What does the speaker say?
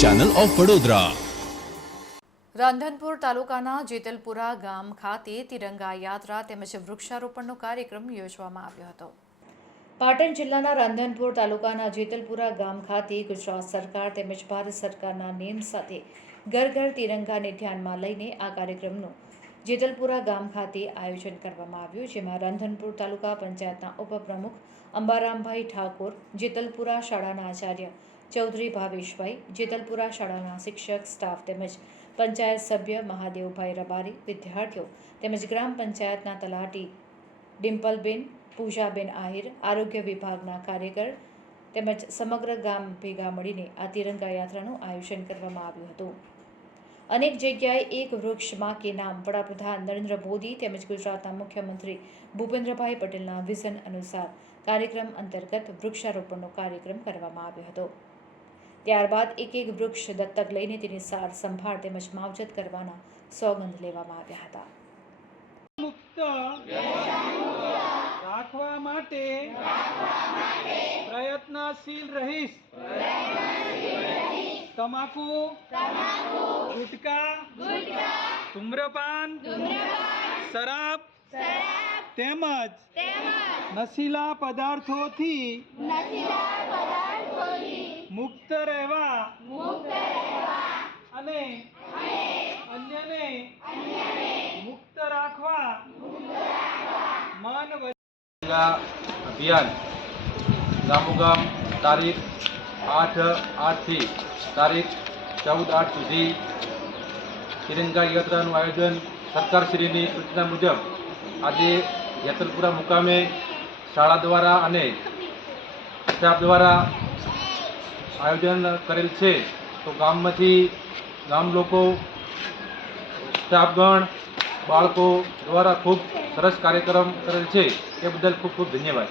Channel of Vadodara Radhanpur તાલુકાના જેતલપુરા ગામ ખાતે તિરંગા યાત્રા તેમજ વૃક્ષારોપણનો કાર્યક્રમ યોજવામાં આવ્યો હતો. પાટણ જિલ્લાના રાંધનપુર તાલુકાના જેતલપુરા ગામ ખાતે ગુજરાત સરકાર તેમજ ભારત સરકારના નેમ સાથે ઘર ઘર તિરંગાને ધ્યાનમાં લઈને આ કાર્યક્રમનું જેતલપુરા ગામ ખાતે આયોજન કરવામાં આવ્યું, જેમાં રાંધનપુર તાલુકા પંચાયતના ઉપપ્રમુખ અંબારામભાઈ ઠાકોર, જેતલપુરા શાળાના આચાર્ય ચૌધરી ભાવેશભાઈ, જેતલપુરા શાળાના શિક્ષક સ્ટાફ તેમજ પંચાયત સભ્ય મહાદેવભાઈ રબારી, વિદ્યાર્થીઓ તેમજ ગ્રામ પંચાયતના તલાટી ડિમ્પલબેન, પૂજાબેન આહિર, આરોગ્ય વિભાગના કાર્યકર તેમજ સમગ્ર ગામ ભેગા મળીને આ તિરંગા યાત્રાનું આયોજન કરવામાં આવ્યું હતું. અનેક જગ્યાએ એક વૃક્ષમાં કે નામ વડાપ્રધાન નરેન્દ્ર મોદી તેમજ ગુજરાતના મુખ્યમંત્રી ભૂપેન્દ્રભાઈ પટેલના વિઝન અનુસાર કાર્યક્રમ અંતર્ગત વૃક્ષારોપણનો કાર્યક્રમ કરવામાં આવ્યો હતો. ત્યારબાદ એક એક વૃક્ષ દત્તક લઈને તેની સાર સંભાળ તેમજ માવજત કરવાના સોગંદ લેવામાં આવ્યા હતા. રાખવા માટે પ્રયત્નશીલ રહીશ. તમાકુ ગુટકા ધૂમ્રપાન શરાબ તેમજ નશીલા પદાર્થોથી મુક્ત રહેવા। અને અન્યને મુક્ત રાખવા મન અભિયાન. ગામોગામ તારીખ આઠ આઠથી તારીખ ચૌદ આઠ સુધી તિરંગા યાત્રાનું આયોજન સરકારશ્રીની સૂચના મુજબ આજે યતલપુરા મુકામે શાળા દ્વારા અને સ્ટાફ દ્વારા આયોજન કરેલ છે. તો ગામમાંથી ગામ લોકો, સ્ટાફગણ, બાળકો દ્વારા ખૂબ સરસ કાર્યક્રમ કરેલ છે. એ બદલ ખૂબ ખૂબ ધન્યવાદ.